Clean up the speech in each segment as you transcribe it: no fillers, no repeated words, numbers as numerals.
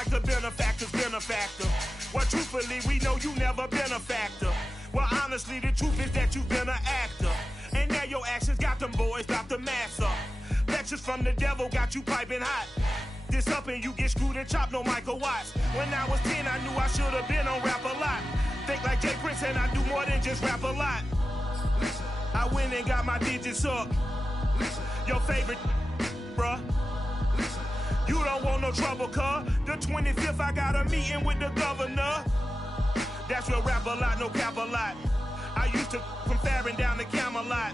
like the benefactor's benefactor. Well, truthfully, we know you never been a factor. Well, honestly, the truth is that you've been an actor. And now your actions got them boys, got the mass up. Lectures from the devil got you piping hot. This up and you get screwed and chopped, no Michael Watts. When I was 10, I knew I should have been on Rap a Lot. Think like Jay Prince and I do more than just rap a lot. I went and got my digits up. Your favorite, bruh. You don't want no trouble, cuz. The 25th, I got a meeting with the governor. That's real rap a lot, no cap a lot. I used to from Farron down to Camelot.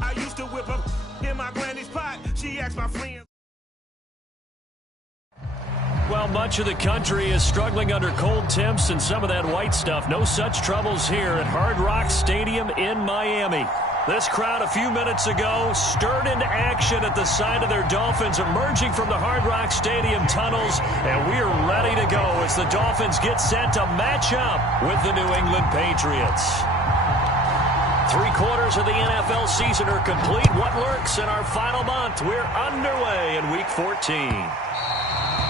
I used to whip up in my granny's pot. She asked my friends. Well, much of the country is struggling under cold temps and some of that white stuff. No such troubles here at Hard Rock Stadium in Miami. This crowd a few minutes ago stirred into action at the side of their Dolphins emerging from the Hard Rock Stadium tunnels, and we are ready to go as the Dolphins get set to match up with the New England Patriots. 3/4 of the NFL season are complete. What lurks in our final month? We're underway in Week 14.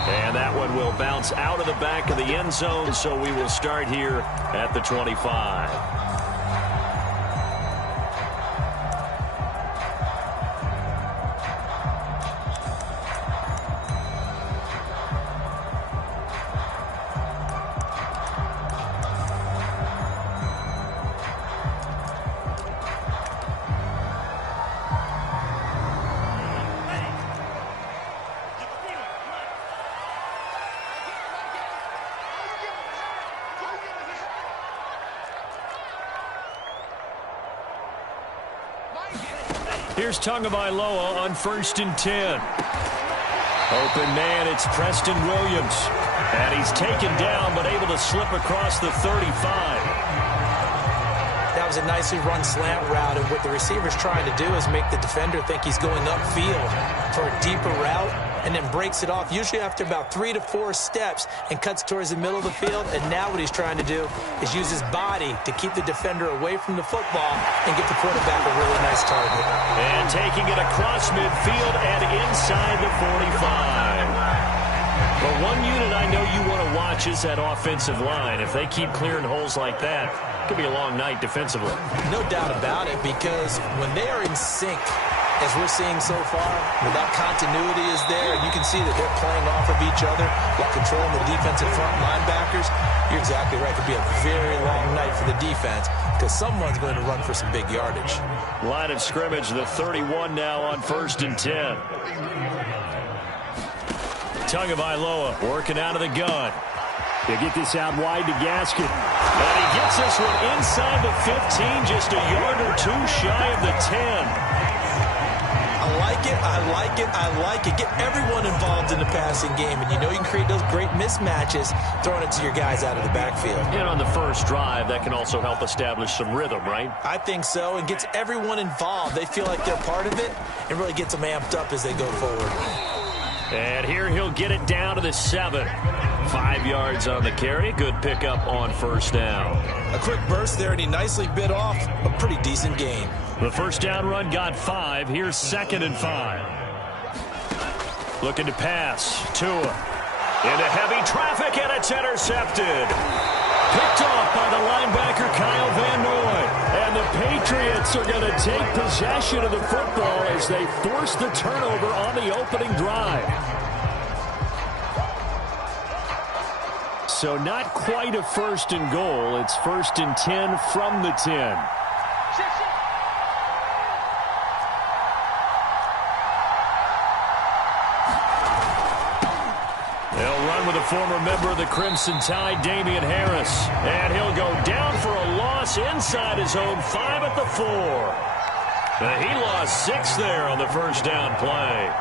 And that one will bounce out of the back of the end zone, so we will start here at the 25. Here's Tagovailoa on 1st and 10. Open man, it's Preston Williams. And he's taken down, but able to slip across the 35. That was a nicely run slant route, and what the receiver's trying to do is make the defender think he's going upfield for a deeper route, and then breaks it off, usually after about 3 to 4 steps, and cuts towards the middle of the field. And now what he's trying to do is use his body to keep the defender away from the football and get the quarterback a really nice target. And taking it across midfield and inside the 45. But one unit I know you want to watch is that offensive line. If they keep clearing holes like that, it could be a long night defensively. No doubt about it, because when they are in sync, as we're seeing so far, when that continuity is there, and you can see that they're playing off of each other while controlling the defensive front linebackers, you're exactly right. It could be a very long night for the defense because someone's going to run for some big yardage. Line of scrimmage, the 31 now on 1st and 10. Tagovailoa working out of the gun. They get this out wide to Gaskin. And he gets this one inside the 15, just a yard or two shy of the 10. I like it, I like it, I like it. Get everyone involved in the passing game, and you know you can create those great mismatches throwing it to your guys out of the backfield. And on the first drive, that can also help establish some rhythm, right? I think so, and gets everyone involved. They feel like they're part of it, and really gets them amped up as they go forward. And here he'll get it down to the 7. 5 yards on the carry. Good pickup on 1st down. A quick burst there, and he nicely bit off a pretty decent gain. The first down run got 5. Here's 2nd and 5. Looking to pass. Tua into heavy traffic, and it's intercepted. Picked off by the linebacker Kyle Van Noy. And the Patriots are going to take possession of the football as they force the turnover on the opening drive. So not quite a 1st and goal. It's 1st and 10 from the 10. With a former member of the Crimson Tide, Damian Harris. And he'll go down for a loss inside his own 5 at the 4. He lost 6 there on the first down play.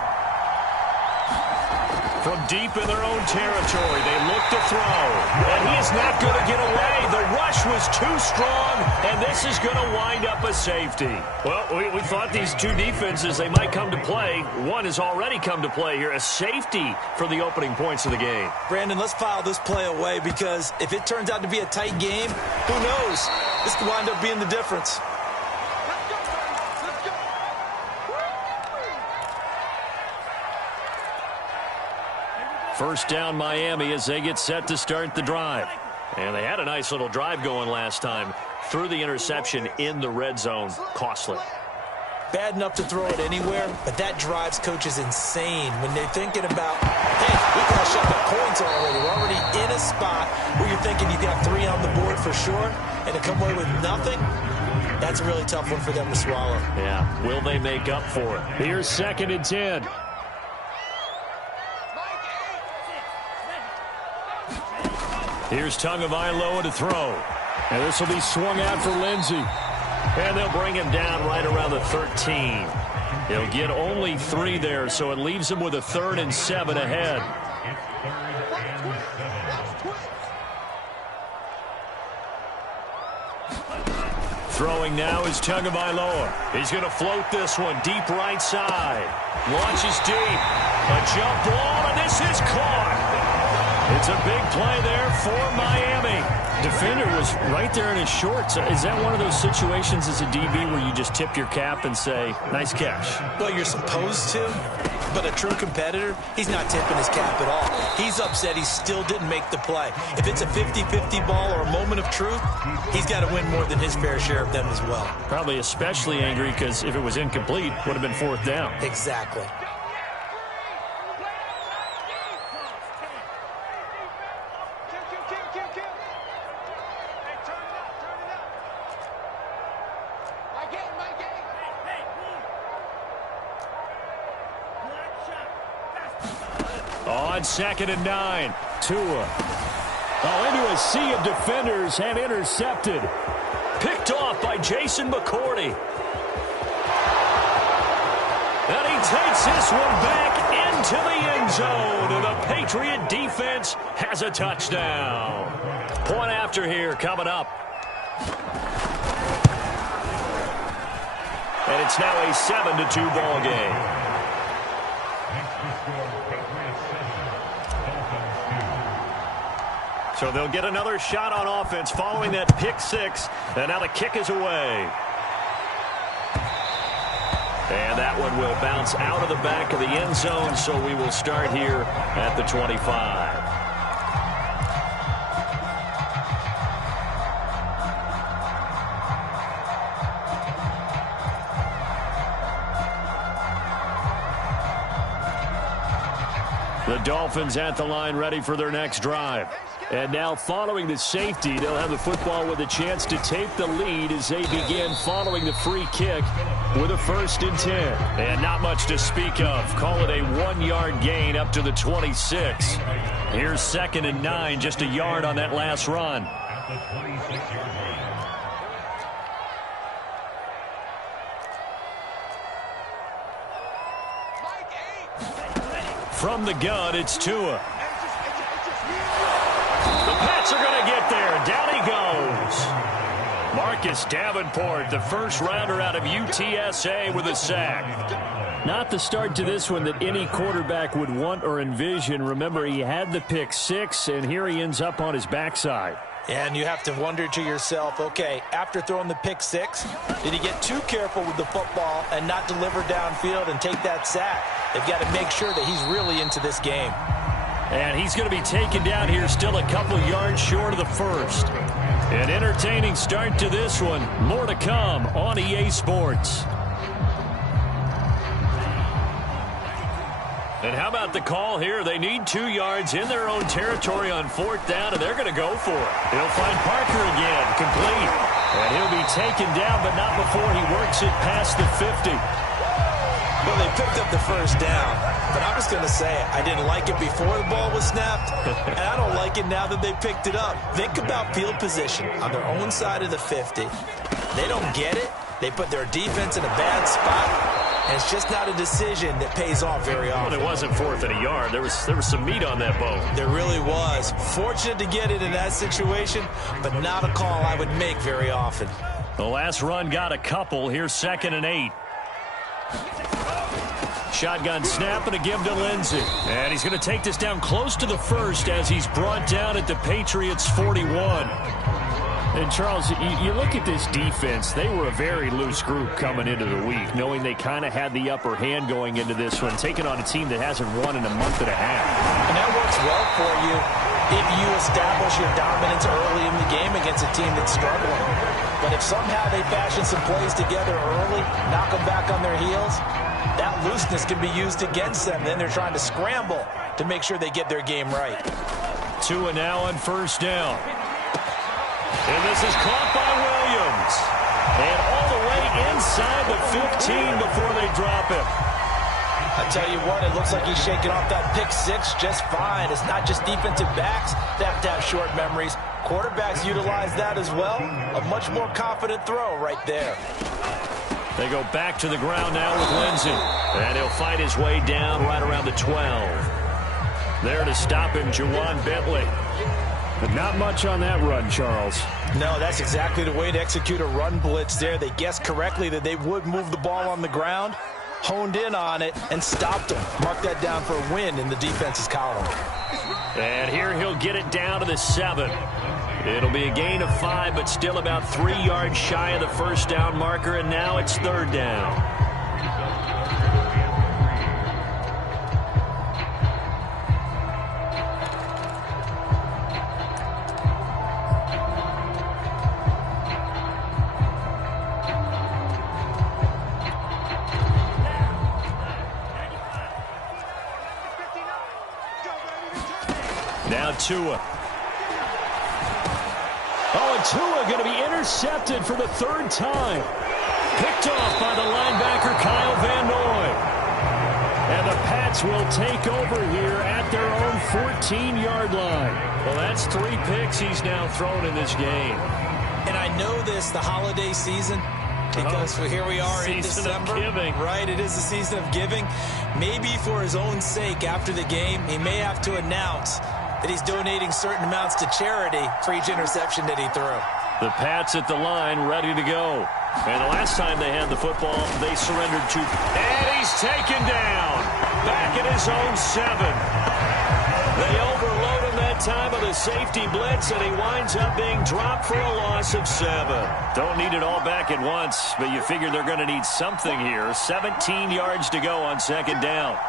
From deep in their own territory, they look to throw. And he is not going to get away. The rush was too strong, and this is going to wind up a safety. Well, we thought these two defenses, they might come to play. One has already come to play here, a safety for the opening points of the game. Brandon, let's file this play away because if it turns out to be a tight game, who knows? This could wind up being the difference. First down Miami as they get set to start the drive. And they had a nice little drive going last time. Threw the interception in the red zone. Costly. Bad enough to throw it anywhere, but that drives coaches insane when they're thinking about, hey, we got shot at points already. We're already in a spot where you're thinking you got 3 on the board for sure, and to come away with nothing, that's a really tough one for them to swallow. Yeah, will they make up for it? Here's 2nd and 10. Here's Tagovailoa to throw. And this will be swung out for Lindsey. And they'll bring him down right around the 13. He'll get only 3 there, so it leaves him with a 3rd and 7 ahead. Throwing now is Tagovailoa. He's going to float this one deep right side. Launches deep. A jump ball, and this is caught. It's a big play there for Miami. Defender was right there in his shorts. Is that one of those situations as a DB where you just tip your cap and say, nice catch? Well, you're supposed to, but a true competitor, he's not tipping his cap at all. He's upset he still didn't make the play. If it's a 50-50 ball or a moment of truth, he's got to win more than his fair share of them as well. Probably especially angry because if it was incomplete, would have been 4th down. Exactly. On 2nd and 9, Tua. Into a sea of defenders and intercepted. Picked off by Jason McCourty. And he takes this one back into the end zone. And the Patriot defense has a touchdown. Point after here coming up. And it's now a 7-2 ball game. So they'll get another shot on offense following that pick 6. And now the kick is away. And that one will bounce out of the back of the end zone. So we will start here at the 25. The Dolphins at the line ready for their next drive. And now following the safety, they'll have the football with a chance to take the lead as they begin following the free kick with a 1st and 10. And not much to speak of. Call it a 1-yard gain up to the 26. Here's 2nd and 9, just a yard on that last run. From the gun, it's Tua. The Pats are going to get there. Down he goes. Marcus Davenport, the first rounder out of UTSA with a sack. Not the start to this one that any quarterback would want or envision. Remember, he had the pick 6, and here he ends up on his backside. And you have to wonder to yourself, okay, after throwing the pick 6, did he get too careful with the football and not deliver downfield and take that sack? They've got to make sure that he's really into this game. And he's going to be taken down here still a couple yards short of the first. An entertaining start to this one. More to come on EA Sports. And how about the call here? They need 2 yards in their own territory on 4th down, and they're going to go for it. They'll find Parker again, complete. And he'll be taken down, but not before he works it past the 50. Well, they picked up the first down, but I'm just going to say it. I didn't like it before the ball was snapped, and I don't like it now that they picked it up. Think about field position on their own side of the 50. They don't get it. They put their defense in a bad spot, and it's just not a decision that pays off very often. Well, it wasn't 4th and a yard. There was some meat on that bone. There really was. Fortunate to get it in that situation, but not a call I would make very often. The last run got a couple. Here's 2nd and 8. Shotgun snap and a give to Lindsey. And he's going to take this down close to the first as he's brought down at the Patriots' 41. And, Charles, you look at this defense. They were a very loose group coming into the week, knowing they kind of had the upper hand going into this one, taking on a team that hasn't won in a month and a half. And that works well for you if you establish your dominance early in the game against a team that's struggling. But if somehow they fashion some plays together early, knock them back on their heels, that looseness can be used against them. Then they're trying to scramble to make sure they get their game right. Tua now on first down. And this is caught by Williams. And all the way inside the 15 before they drop him. I tell you what, it looks like he's shaking off that pick six just fine. It's not just defensive backs that have to have short memories. Quarterbacks utilize that as well. A much more confident throw right there. They go back to the ground now with Lindsey. And he'll fight his way down right around the 12. There to stop him, Juwan Bentley. But not much on that run, Charles. No, that's exactly the way to execute a run blitz there. They guessed correctly that they would move the ball on the ground, honed in on it, and stopped them. Mark that down for a win in the defense's column. And here he'll get it down to the 7. It'll be a gain of 5, but still about 3 yards shy of the first down marker, and now it's third down. Now Tua. Oh, and Tua going to be intercepted for the third time. Picked off by the linebacker Kyle Van Noy. And the Pats will take over here at their own 14-yard line. Well, that's 3 picks he's now thrown in this game. And I know this, the holiday season, because here we are in December. Right, it is the season of giving. Maybe for his own sake after the game, he may have to announce that he's donating certain amounts to charity for each interception that he threw. The Pats at the line, ready to go. And the last time they had the football, they surrendered to... And he's taken down. Back at his own 7. They overload him that time with a safety blitz, and he winds up being dropped for a loss of 7. Don't need it all back at once, but you figure they're going to need something here. 17 yards to go on second down.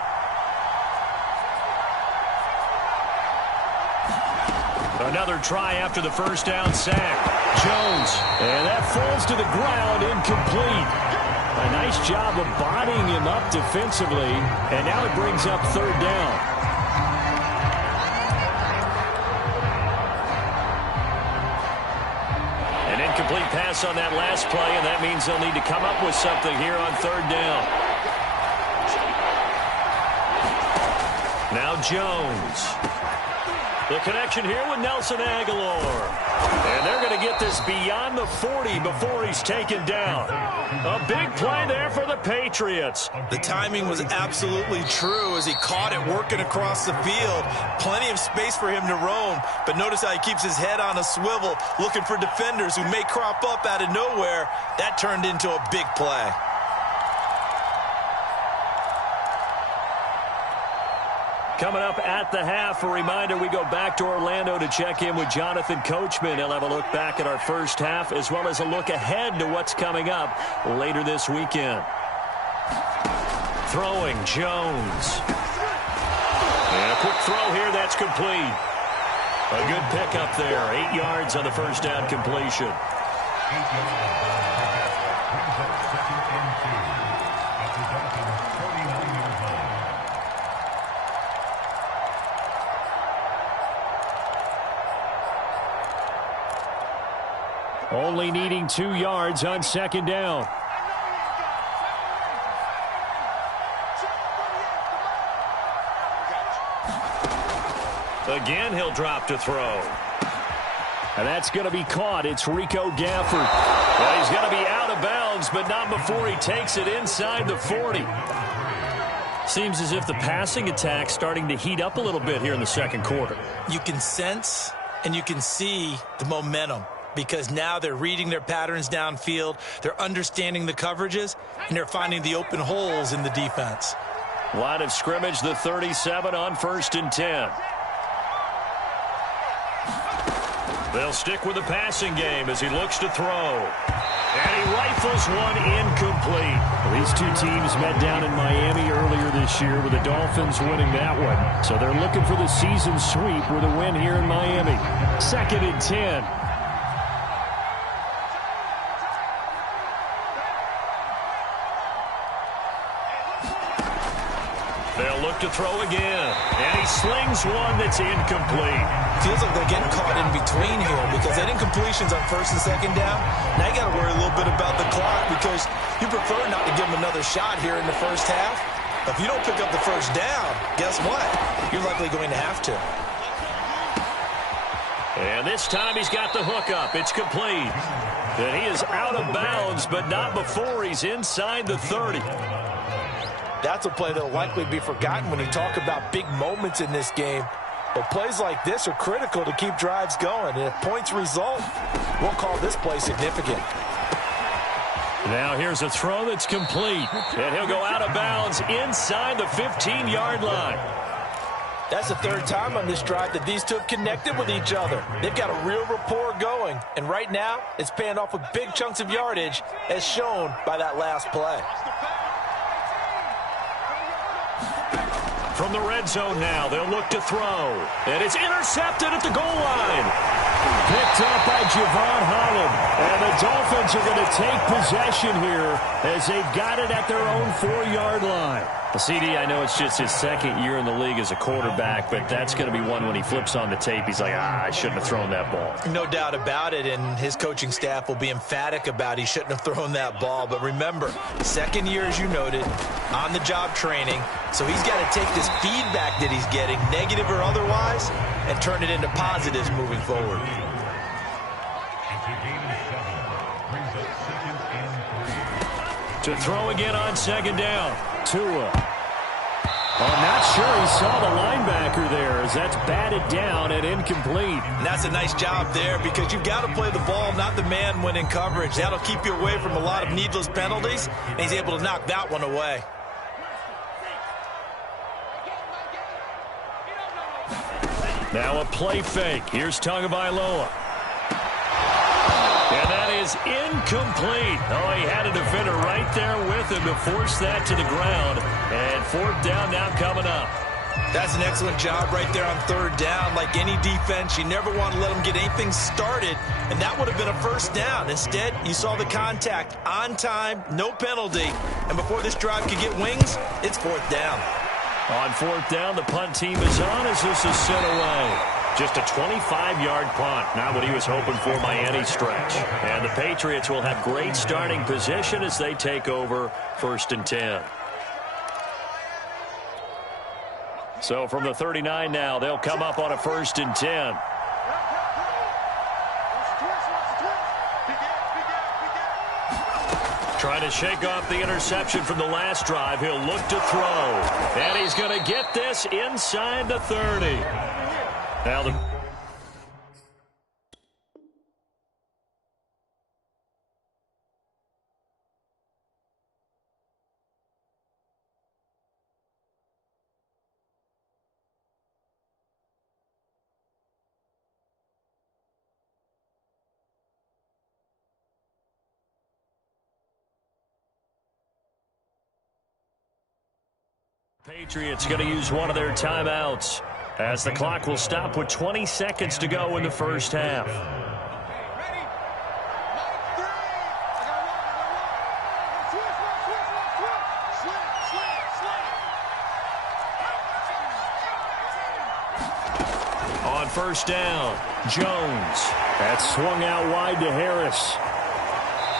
Another try after the first down sack. Jones. And that falls to the ground, incomplete. A nice job of bodying him up defensively. And now it brings up third down. An incomplete pass on that last play, and that means they'll need to come up with something here on third down. Now Jones. The connection here with Nelson Aguilar. And they're going to get this beyond the 40 before he's taken down. A big play there for the Patriots. The timing was absolutely true as he caught it working across the field. Plenty of space for him to roam. But notice how he keeps his head on a swivel, looking for defenders who may crop up out of nowhere. That turned into a big play. Coming up at the half, a reminder, we go back to Orlando to check in with Jonathan Coachman. He'll have a look back at our first half as well as a look ahead to what's coming up later this weekend. Throwing, Jones. And a quick throw here, that's complete. A good pickup there, 8 yards on the first down completion. Only needing 2 yards on second down. Again, he'll drop to throw. And that's going to be caught. It's Rico Gafford. Well, he's going to be out of bounds, but not before he takes it inside the 40. Seems as if the passing attack's starting to heat up a little bit here in the second quarter. You can sense and you can see the momentum, because now they're reading their patterns downfield, they're understanding the coverages, and they're finding the open holes in the defense. Line of scrimmage, the 37 on 1st and 10. They'll stick with the passing game as he looks to throw. And he rifles one incomplete. These two teams met down in Miami earlier this year with the Dolphins winning that one. So they're looking for the season sweep with a win here in Miami. 2nd and 10. They'll look to throw again. And he slings one that's incomplete. Feels like they're getting caught in between here because that incompletion's on 1st and 2nd down. Now you got to worry a little bit about the clock because you prefer not to give them another shot here in the first half. If you don't pick up the first down, guess what? You're likely going to have to. And this time he's got the hook up. It's complete. And he is out of bounds, but not before he's inside the 30. That's a play that will likely be forgotten when you talk about big moments in this game. But plays like this are critical to keep drives going. And if points result, we'll call this play significant. Now here's a throw that's complete. And he'll go out of bounds inside the 15-yard line. That's the 3rd time on this drive that these two have connected with each other. They've got a real rapport going. And right now, it's paying off with big chunks of yardage as shown by that last play. From the red zone now, they'll look to throw. And it's intercepted at the goal line. Picked up by Javon Holland. And the Dolphins are going to take possession here as they've got it at their own 4-yard line. CD, I know it's just his 2nd year in the league as a quarterback, but that's going to be one when he flips on the tape. He's like, I shouldn't have thrown that ball. No doubt about it, and his coaching staff will be emphatic about he shouldn't have thrown that ball. But remember, 2nd year, as you noted, on-the-job training. So he's got to take this feedback that he's getting, negative or otherwise, and turn it into positives moving forward. To throw again on 2nd down. Tua. I'm not sure he saw the linebacker there as that's batted down and incomplete. And that's a nice job there because you've got to play the ball, not the man when in coverage. That'll keep you away from a lot of needless penalties, and he's able to knock that one away. Now a play fake. Here's Tagovailoa. And that is incomplete. Oh, he had a defender right there with him to force that to the ground. And 4th down now coming up. That's an excellent job right there on 3rd down. Like any defense, you never want to let them get anything started, and that would have been a 1st down. Instead, you saw the contact on time, no penalty, and before this drive could get wings, it's 4th down. On 4th down, the punt team is on as this is sent away. Just a 25-yard punt, not what he was hoping for by any stretch. And the Patriots will have great starting position as they take over 1st and 10. So from the 39 now, they'll come up on a 1st and 10. Trying to shake off the interception from the last drive. He'll look to throw. And he's going to get this inside the 30. Now the Patriots going to use one of their timeouts as the clock will stop with 20 seconds to go in the first half. On 1st down, Jones. That swung out wide to Harris.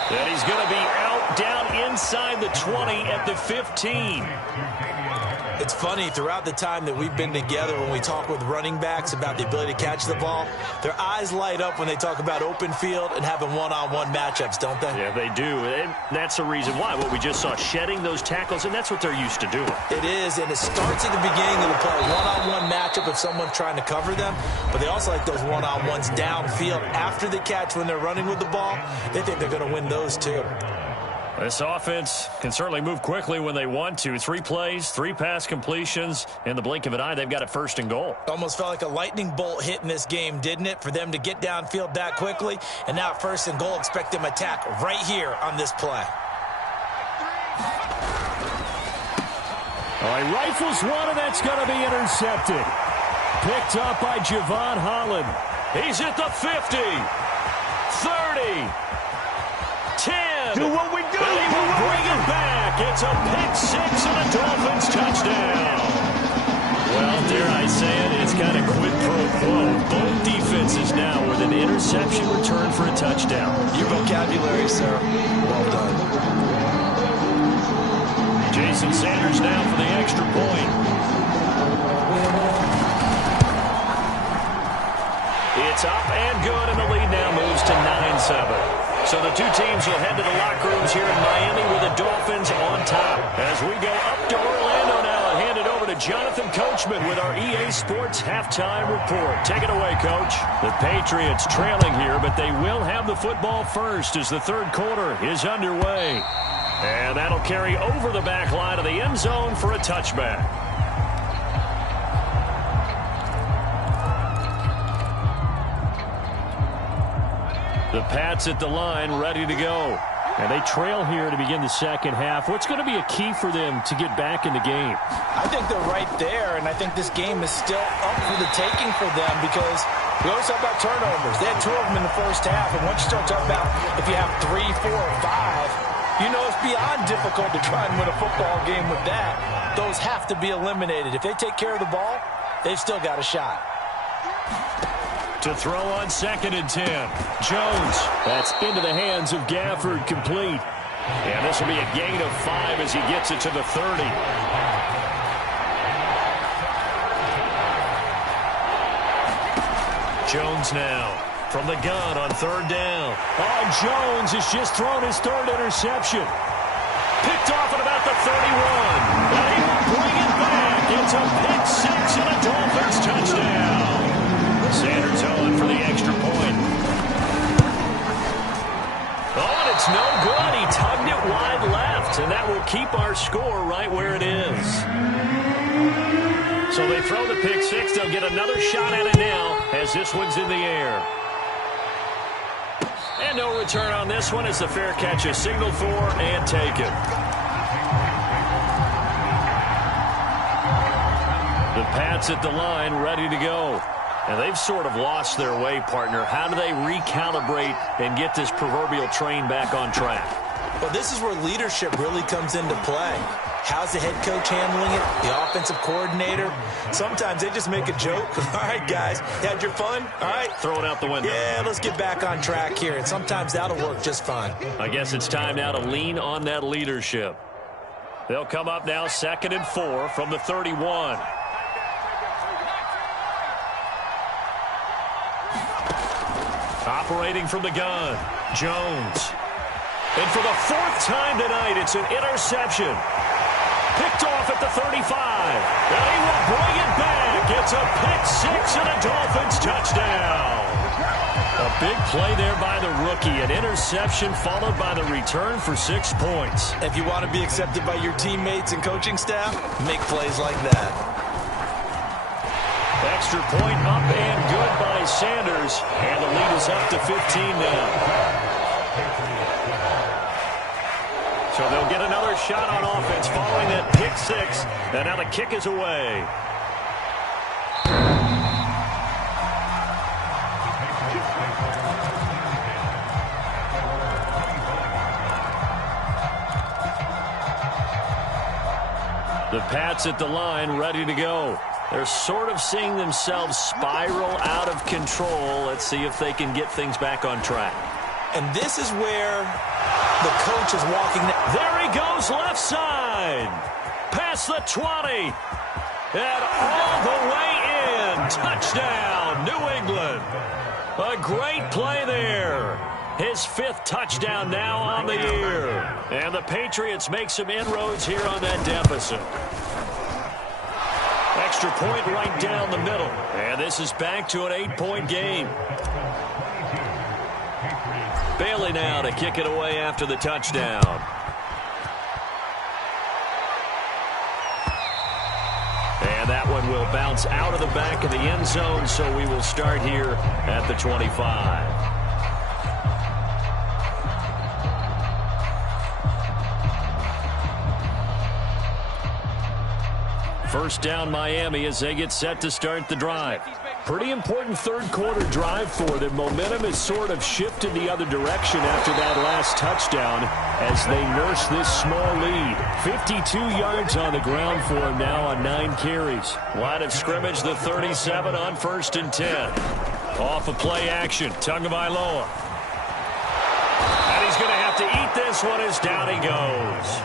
And he's going to be out down inside the 20 at the 15. It's funny, throughout the time that we've been together, when we talk with running backs about the ability to catch the ball, their eyes light up when they talk about open field and having one-on-one matchups, don't they? Yeah, they do. And that's the reason why. What we just saw, shedding those tackles, and that's what they're used to doing. It is, and it starts at the beginning of the play. One-on-one matchup if someone's trying to cover them, but they also like those one-on-ones downfield after the catch when they're running with the ball. They think they're going to win those too. This offense can certainly move quickly when they want to. 3 plays, 3 pass completions. In the blink of an eye, they've got it 1st and goal. Almost felt like a lightning bolt hit in this game, didn't it? For them to get downfield that quickly. And now 1st and goal, expect them to attack right here on this play. All right, rifles one, and that's going to be intercepted. Picked up by Javon Holland. He's at the 50, 30, 10. Do what we do. And he will bring it back. It's a pick-6 and a Dolphins touchdown. Well, dare I say it, it's kind of quid pro quo. Both defenses now with an interception return for a touchdown. Your vocabulary, sir. Well done. Jason Sanders now for the extra point. It's up and good, and the lead now moves to 9-7. So the two teams will head to the locker rooms here in Miami with the Dolphins on top. As we go up to Orlando now and hand it over to Jonathan Coachman with our EA Sports Halftime Report. Take it away, Coach. The Patriots trailing here, but they will have the football first as the third quarter is underway. And that'll carry over the back line of the end zone for a touchback. The Pats at the line, ready to go. And they trail here to begin the second half. What's going to be a key for them to get back in the game? I think they're right there, and I think this game is still up for the taking for them because we always talk about turnovers. They had 2 of them in the first half, and once you start talking about if you have 3, 4, or 5, you know it's beyond difficult to try and win a football game with that. Those have to be eliminated. If they take care of the ball, they've still got a shot. To throw on 2nd and 10. Jones. That's into the hands of Gafford, complete. And this will be a gain of 5 as he gets it to the 30. Jones now from the gun on 3rd down. Oh, Jones has just thrown his 3rd interception. Picked off at about the 31. And he will bring it back. It's a pick-6 and a Dolphins touchdown. Sanders on for the extra point. Oh, and it's no good. He tugged it wide left, and that will keep our score right where it is. So they throw the pick-6. They'll get another shot at it now as this one's in the air. And no return on this one as the fair catch is signaled for and taken. The Pats at the line, ready to go. And they've sort of lost their way, partner. How do they recalibrate and get this proverbial train back on track? Well, this is where leadership really comes into play. How's the head coach handling it? The offensive coordinator? Sometimes they just make a joke. All right, guys, you had your fun? All right. Throw it out the window. Yeah, let's get back on track here. And sometimes that'll work just fine. I guess it's time now to lean on that leadership. They'll come up now 2nd and 4 from the 31. Operating from the gun, Jones. And for the 4th time tonight, it's an interception. Picked off at the 35. And he will bring it back. It's a pick-6 and a Dolphins touchdown. A big play there by the rookie. An interception followed by the return for 6 points. If you want to be accepted by your teammates and coaching staff, make plays like that. Extra point up and good by Sanders. And the lead is up to 15 now. So they'll get another shot on offense following that pick-6. And now the kick is away. The Pats at the line, ready to go. They're sort of seeing themselves spiral out of control. Let's see if they can get things back on track. And this is where the coach is walking. There he goes, left side. Past the 20. And all the way in. Touchdown, New England. A great play there. His 5th touchdown now on the year. And the Patriots make some inroads here on that deficit. Extra point right down the middle. And this is back to an 8-point game. Bailey now to kick it away after the touchdown. And that one will bounce out of the back of the end zone, so we will start here at the 25. First down Miami as they get set to start the drive. Pretty important third quarter drive for them. Momentum has sort of shifted the other direction after that last touchdown as they nurse this small lead. 52 yards on the ground for him now on 9 carries. Line of scrimmage, the 37 on 1st and 10. Off of play action, Tagovailoa. And he's going to have to eat this one as down he goes.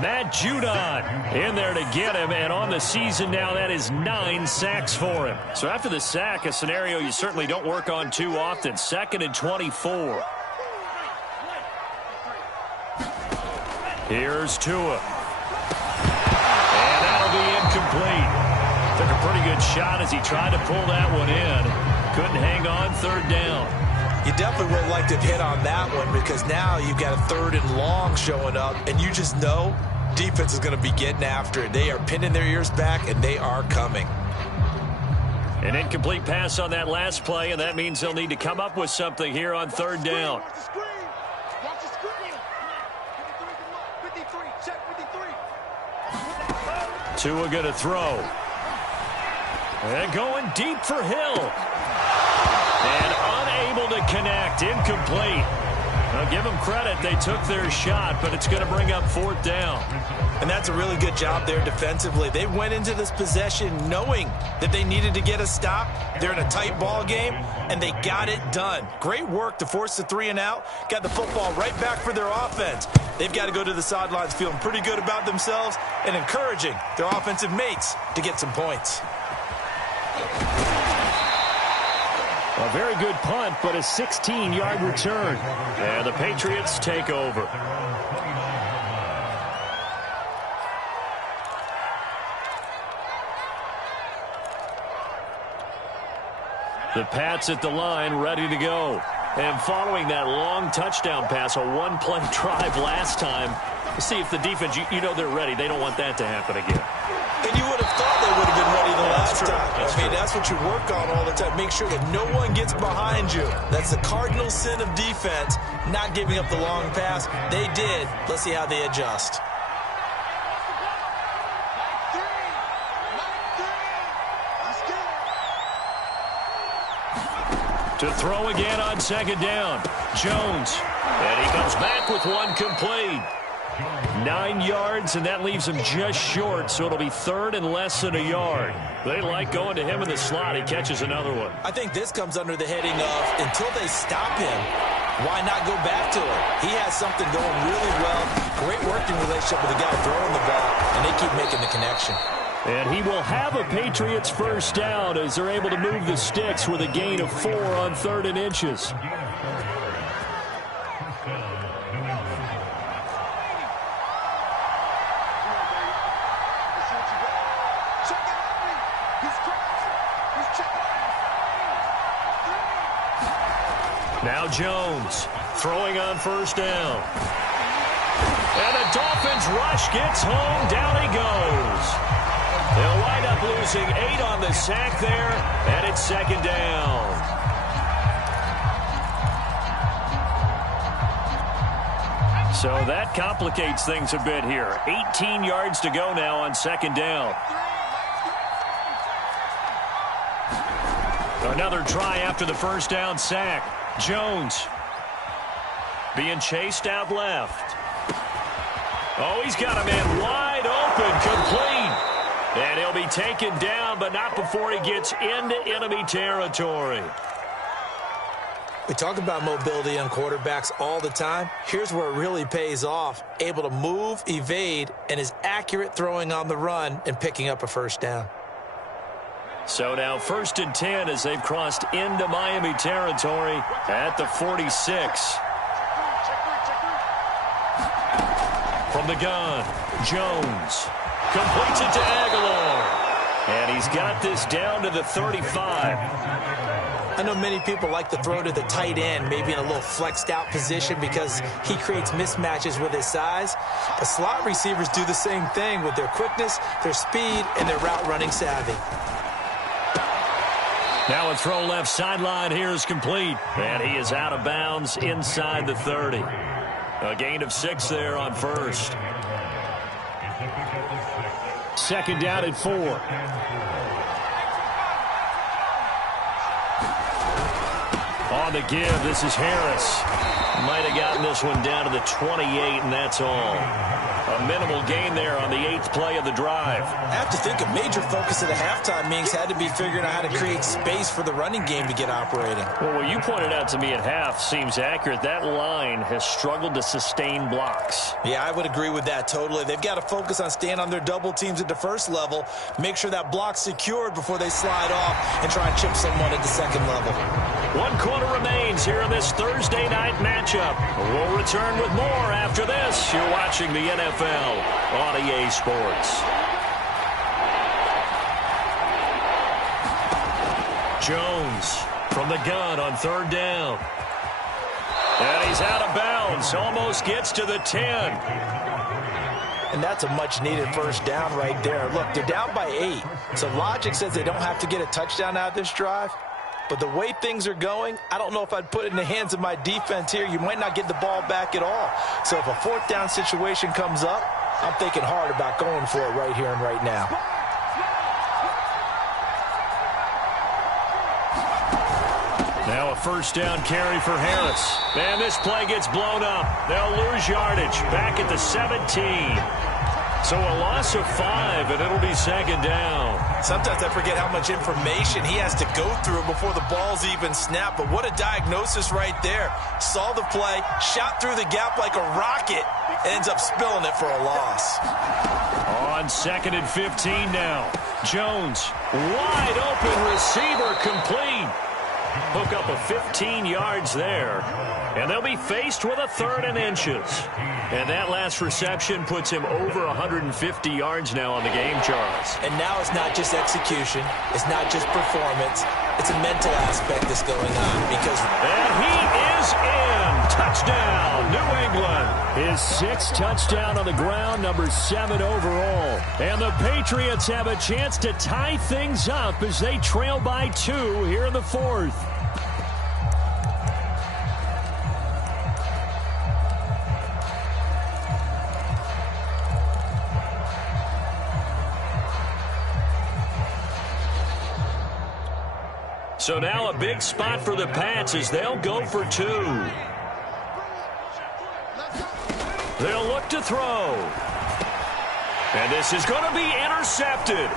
Matt Judon in there to get him, and on the season now, that is 9 sacks for him. So after the sack, a scenario you certainly don't work on too often. 2nd and 24. Here's Tua. And that'll be incomplete. Took a pretty good shot as he tried to pull that one in. Couldn't hang on 3rd down. You definitely would like to have hit on that one because now you've got a 3rd and long showing up, and you just know defense is going to be getting after it. They are pinning their ears back, and they are coming. An incomplete pass on that last play, and that means they'll need to come up with something here on 3rd down. Tua going to throw. And going deep for Hill. And unable to connect. Incomplete. Now give them credit. They took their shot, but it's going to bring up 4th down. And that's a really good job there defensively. They went into this possession knowing that they needed to get a stop. They're in a tight ball game, and they got it done. Great work to force the 3 and out. Got the football right back for their offense. They've got to go to the sidelines feeling pretty good about themselves and encouraging their offensive mates to get some points. A very good punt, but a 16-yard return. And the Patriots take over. The Pats at the line, ready to go. And following that long touchdown pass, a one-play drive last time, we'll see if the defense, you know they're ready. They don't want that to happen again. And you would have thought they would have been ready the last time. That's what you work on all the time. Make sure that no one gets behind you. That's the cardinal sin of defense, not giving up the long pass. They did. Let's see how they adjust. To throw again on 2nd down. Jones. And he comes back with one complete. 9 yards, and that leaves him just short, so it'll be 3rd and less than a yard. They like going to him in the slot. He catches another one. I think this comes under the heading of until they stop him, why not go back to him? He has something going really well. Great working relationship with the guy throwing the ball, and they keep making the connection. And he will have a Patriots first down as they're able to move the sticks with a gain of 4 on 3rd and inches. Now Jones throwing on 1st down. And the Dolphins rush gets home. Down he goes. They'll wind up losing 8 on the sack there, and it's 2nd down. So that complicates things a bit here. 18 yards to go now on 2nd down. Another try after the 1st down sack. Jones being chased out left. Oh, he's got a man wide open, complete. And he'll be taken down, but not before he gets into enemy territory. We talk about mobility on quarterbacks all the time. Here's where it really pays off. Able to move, evade, and is accurate throwing on the run and picking up a 1st down. So now 1st and 10 as they've crossed into Miami territory at the 46. From the gun, Jones completes it to Aguilar. And he's got this down to the 35. I know many people like to throw to the tight end, maybe in a little flexed out position because he creates mismatches with his size. But slot receivers do the same thing with their quickness, their speed, and their route running savvy. Now a throw left sideline here is complete. And he is out of bounds inside the 30. A gain of 6 there on first. Second down and 4. On the give, this is Harris. Might have gotten this one down to the 28, and that's all. A minimal gain there on the 8th play of the drive. I have to think a major focus of the halftime meetings had to be figuring out how to create space for the running game to get operating. Well, what you pointed out to me at half seems accurate. That line has struggled to sustain blocks. Yeah, I would agree with that totally. They've got to focus on staying on their double teams at the first level, make sure that block's secured before they slide off and try and chip someone at the second level. 1 quarter remains here in this Thursday night matchup. We'll return with more after this. You're watching the NFL on EA Sports. Jones from the gun on 3rd down. And he's out of bounds. Almost gets to the 10. And that's a much-needed first down right there. Look, they're down by 8. So logic says they don't have to get a touchdown out of this drive. But the way things are going, I don't know if I'd put it in the hands of my defense here. You might not get the ball back at all. So if a 4th down situation comes up, I'm thinking hard about going for it right here and right now. Now a first down carry for Harris. And this play gets blown up. They'll lose yardage back at the 17. So a loss of 5, and it'll be 2nd down. Sometimes I forget how much information he has to go through before the ball's even snapped. But what a diagnosis right there. Saw the play, shot through the gap like a rocket, ends up spilling it for a loss. On 2nd and 15 now. Jones, wide open receiver, complete. Hook up a 15 yards there. And they'll be faced with a 3rd and inches. And that last reception puts him over 150 yards now on the game, Charles. And now it's not just execution. It's not just performance. It's a mental aspect that's going on. And he is in. Touchdown, New England. His 6th touchdown on the ground, number 7 overall. And the Patriots have a chance to tie things up as they trail by 2 here in the 4th. So now a big spot for the Pats as they'll go for 2. They'll look to throw. And this is going to be intercepted.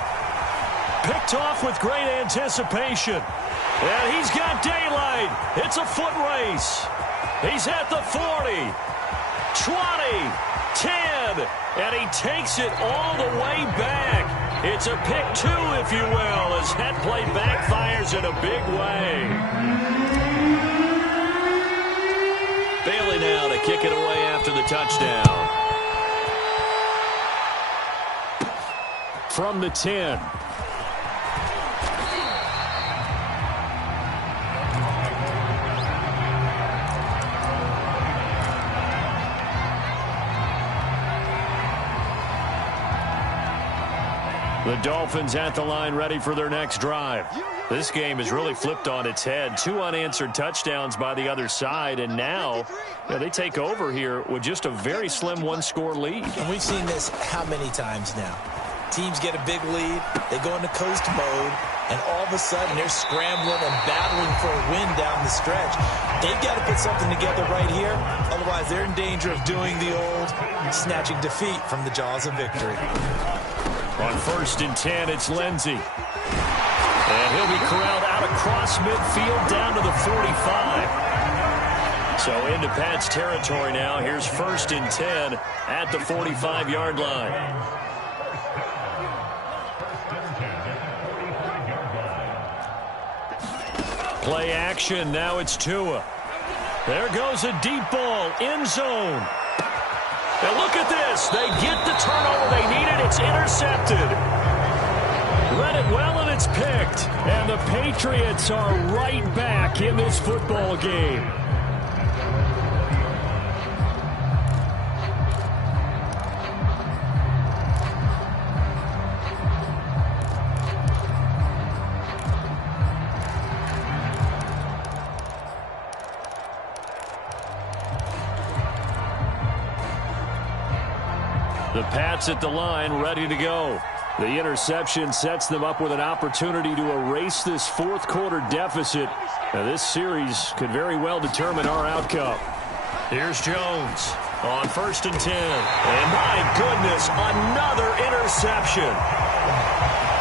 Picked off with great anticipation. And he's got daylight. It's a foot race. He's at the 40, 20, 10, and he takes it all the way back. It's a pick 2, if you will, as that play backfires in a big way. Bailey now to kick it away after the touchdown. From the 10. The Dolphins at the line ready for their next drive. This game is really flipped on its head. 2 unanswered touchdowns by the other side, and now they take over here with just a very slim 1-score lead. And we've seen this how many times now? Teams get a big lead, they go into coast mode, and all of a sudden they're scrambling and battling for a win down the stretch. They've got to put something together right here, otherwise they're in danger of doing the old snatching defeat from the jaws of victory. On 1st and 10, it's Lindsey. And he'll be corralled out across midfield down to the 45. So into Pat's territory now. Here's 1st and 10 at the 45-yard line. Play action. Now it's Tua. There goes a deep ball. End zone. And look at this. They get the turnover they needed. It's intercepted. Read it well, and it's picked. And the Patriots are right back in this football game. The Pats at the line, ready to go. The interception sets them up with an opportunity to erase this fourth quarter deficit. Now, this series could very well determine our outcome. Here's Jones on 1st and 10. And my goodness, another interception.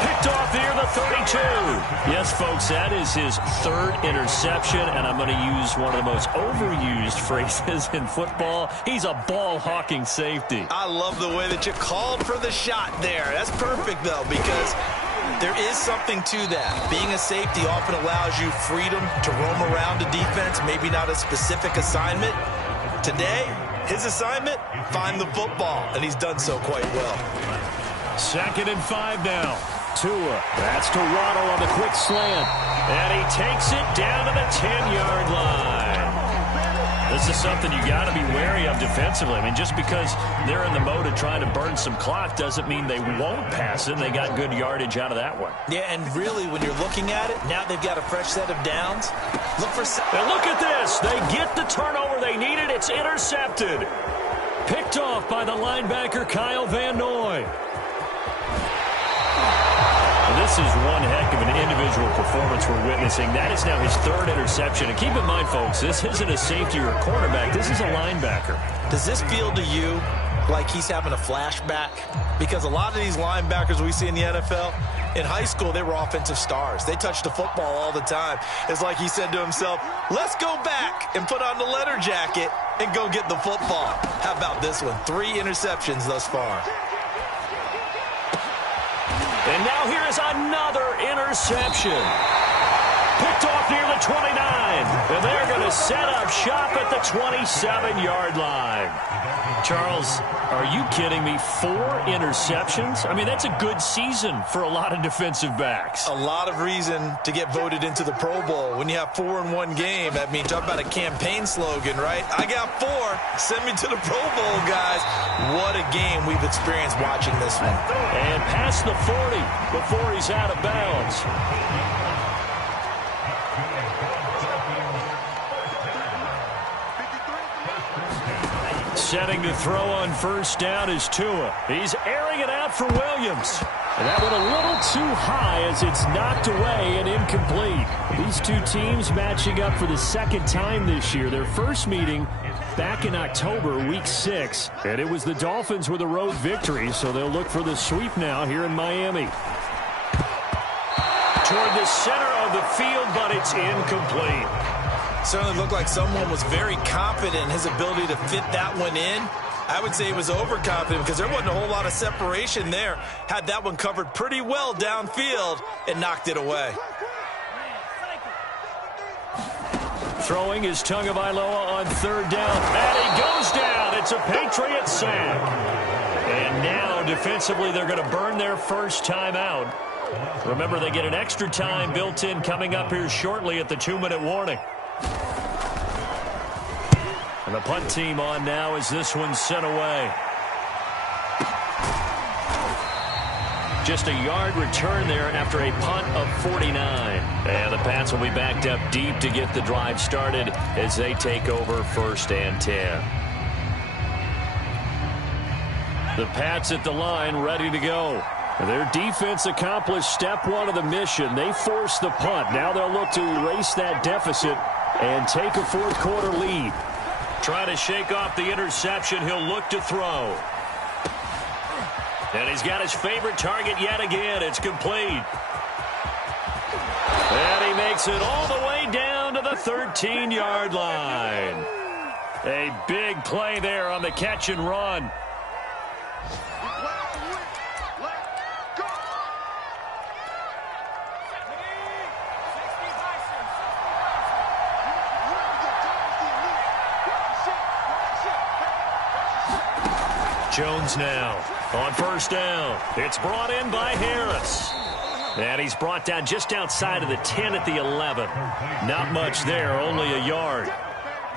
Picked off near the 32. Yes, folks, that is his third interception, and I'm going to use one of the most overused phrases in football. He's a ball-hawking safety. I love the way that you called for the shot there. That's perfect, though, because there is something to that. Being a safety often allows you freedom to roam around a defense, maybe not a specific assignment. Today, his assignment, find the football, and he's done so quite well. 2nd and 5 now. Tua, that's to Waddle on the quick slant. And he takes it down to the 10-yard line. This is something you got to be wary of defensively. I mean, just because they're in the mode of trying to burn some clock doesn't mean they won't pass it. They got good yardage out of that one. Yeah, and really, when you're looking at it, now they've got a fresh set of downs. And look at this. They get the turnover they needed. It's intercepted. Picked off by the linebacker, Kyle Van Noy. This is one heck of an individual performance we're witnessing. That is now his third interception. And keep in mind, folks, this isn't a safety or a cornerback. This is a linebacker. Does this feel to you like he's having a flashback? Because a lot of these linebackers we see in the NFL, in high school, they were offensive stars. They touched the football all the time. It's like he said to himself, let's go back and put on the leather jacket and go get the football. How about this one? 3 interceptions thus far. And now here is another interception. Picked off near the 29. And they're going to set up shop at the 27-yard line. Charles, are you kidding me? 4 interceptions? I mean, that's a good season for a lot of defensive backs. A lot of reason to get voted into the Pro Bowl. When you have 4 in one game, that means talk about a campaign slogan, right? I got 4. Send me to the Pro Bowl, guys. What a game we've experienced watching this one. And past the 40 before he's out of bounds. Setting to throw on 1st down is Tua. He's airing it out for Williams. And that went a little too high as it's knocked away and incomplete. These two teams matching up for the 2nd time this year. Their first meeting back in October, week 6. And it was the Dolphins with a road victory, so they'll look for the sweep now here in Miami. Toward the center of the field, but it's incomplete. Certainly looked like someone was very confident in his ability to fit that one in. I would say he was overconfident because there wasn't a whole lot of separation there. Had that one covered pretty well downfield and knocked it away. Throwing is Tagovailoa on 3rd down. And he goes down. It's a Patriot sack. And now defensively they're going to burn their first time out. Remember, they get an extra time built in coming up here shortly at the 2-minute warning. And the punt team on now as this one's sent away. Just a yard return there after a punt of 49. And the Pats will be backed up deep to get the drive started as they take over 1st and 10. The Pats at the line ready to go. Their defense accomplished step 1 of the mission. They forced the punt. Now they'll look to erase that deficit and take a 4th quarter lead. Trying to shake off the interception. He'll look to throw. And he's got his favorite target yet again. It's complete. And he makes it all the way down to the 13-yard line. A big play there on the catch and run. Jones now on 1st down. It's brought in by Harris. And he's brought down just outside of the 10 at the 11. Not much there, only a yard.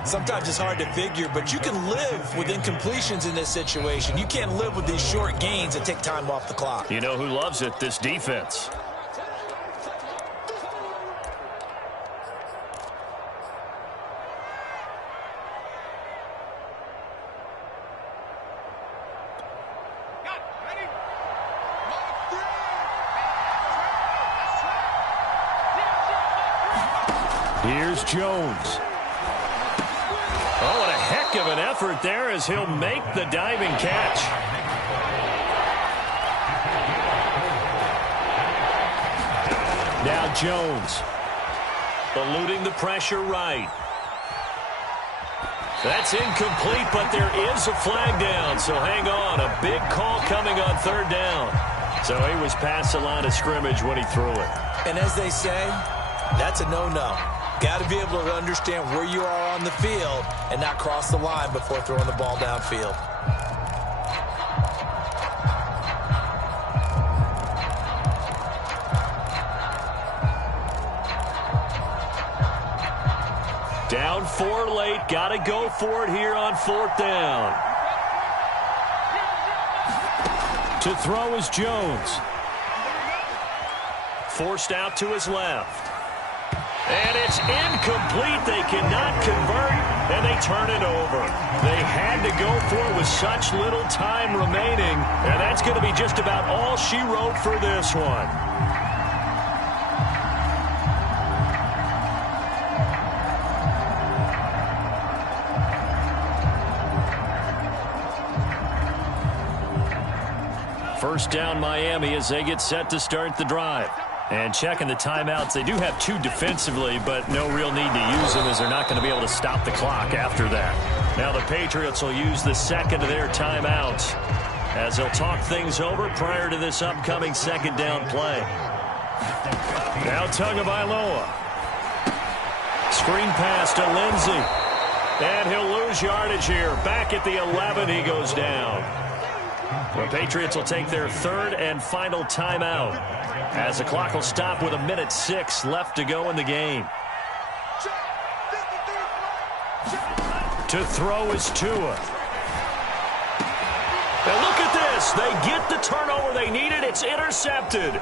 Sometimes it's hard to figure, but you can live with incompletions in this situation. You can't live with these short gains that take time off the clock. You know who loves it? This defense. Here's Jones. Oh, what a heck of an effort there as he'll make the diving catch. Now Jones. Eluding the pressure right. That's incomplete, but there is a flag down, so hang on. A big call coming on third down. So he was past the line of scrimmage when he threw it. And as they say, that's a no-no. Got to be able to understand where you are on the field and not cross the line before throwing the ball downfield. Down 4 late. Got to go for it here on fourth down. To throw is Jones. Forced out to his left. And it's incomplete. They cannot convert, and they turn it over. They had to go for it with such little time remaining, and that's going to be just about all she wrote for this one. First down, Miami, as they get set to start the drive. And checking the timeouts, they do have 2 defensively, but no real need to use them as they're not going to be able to stop the clock after that. Now the Patriots will use the second of their timeouts as they'll talk things over prior to this upcoming second down play. Now Tagovailoa. Screen pass to Lindsey. And he'll lose yardage here. Back at the 11, he goes down. The Patriots will take their third and final timeout as the clock will stop with 1:06 left to go in the game. To throw is Tua. And look at this. They get the turnover they needed. It's intercepted.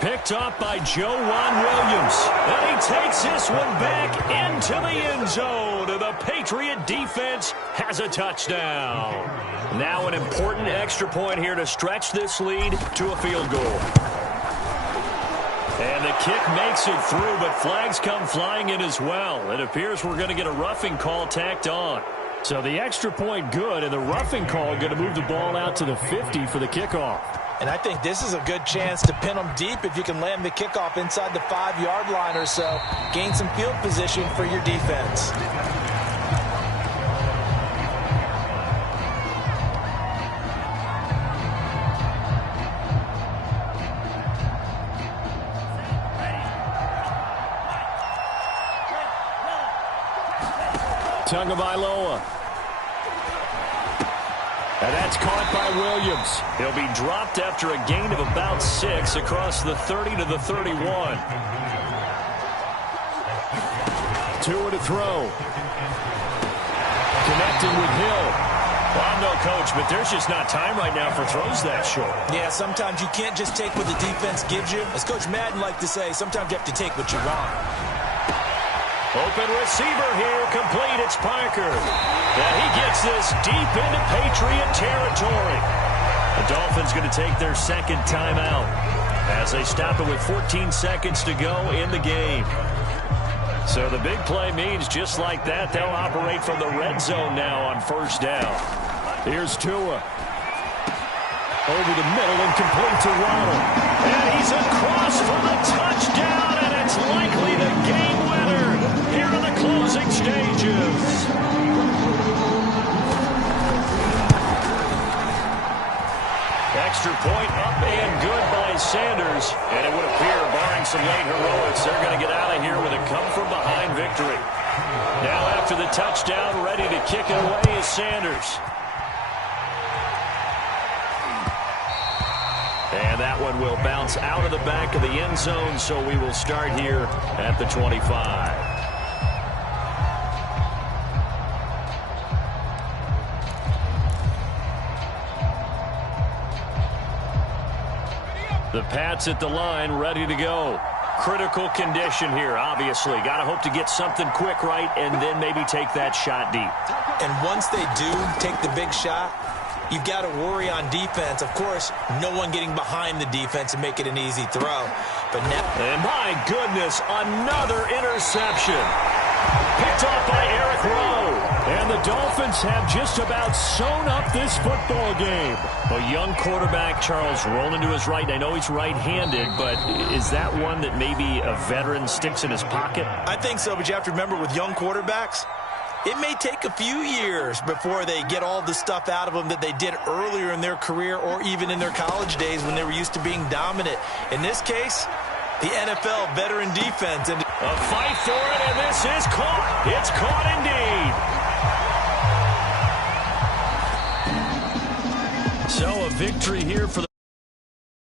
Picked off by Joejuan Williams. And he takes this one back into the end zone. And the Patriot defense has a touchdown. Now an important extra point here to stretch this lead to a field goal. And the kick makes it through, but flags come flying in as well. It appears we're going to get a roughing call tacked on. So the extra point good, and the roughing call going to move the ball out to the 50 for the kickoff. And I think this is a good chance to pin them deep if you can land the kickoff inside the 5-yard line or so. Gain some field position for your defense. Tagovailoa. And that's caught by Williams. He'll be dropped after a gain of about 6 across the 30 to the 31. Tua to throw. Connecting with Hill. Well, I'm no coach, but there's just not time right now for throws that short. Yeah, sometimes you can't just take what the defense gives you. As Coach Madden liked to say, sometimes you have to take what you want. Open receiver here, complete, it's Parker. And he gets this deep into Patriot territory. The Dolphins going to take their second timeout as they stop it with 14 seconds to go in the game. So the big play means just like that, they'll operate from the red zone now on first down. Here's Tua. Over the middle and complete to Waddle. And he's across for the touchdown, and it's likely the game winner here in the closing stages. Extra point up and good by Sanders. And it would appear, barring some late heroics, they're going to get out of here with a come-from-behind victory. Now after the touchdown, ready to kick it away is Sanders. And that one will bounce out of the back of the end zone, so we will start here at the 25. The Pats at the line, ready to go. Critical condition here, obviously. Got to hope to get something quick right and then maybe take that shot deep. And once they do take the big shot, you've got to worry on defense. Of course, no one getting behind the defense and make it an easy throw. But now, and my goodness, another interception. Picked off by Eric Rowe. And the Dolphins have just about sewn up this football game. A young quarterback, Charles, rolling to his right. I know he's right-handed, but is that one that maybe a veteran sticks in his pocket? I think so, but you have to remember with young quarterbacks, it may take a few years before they get all the stuff out of them that they did earlier in their career or even in their college days when they were used to being dominant. In this case, the NFL veteran defense. And a fight for it, and this is caught. It's caught indeed. So a victory here for the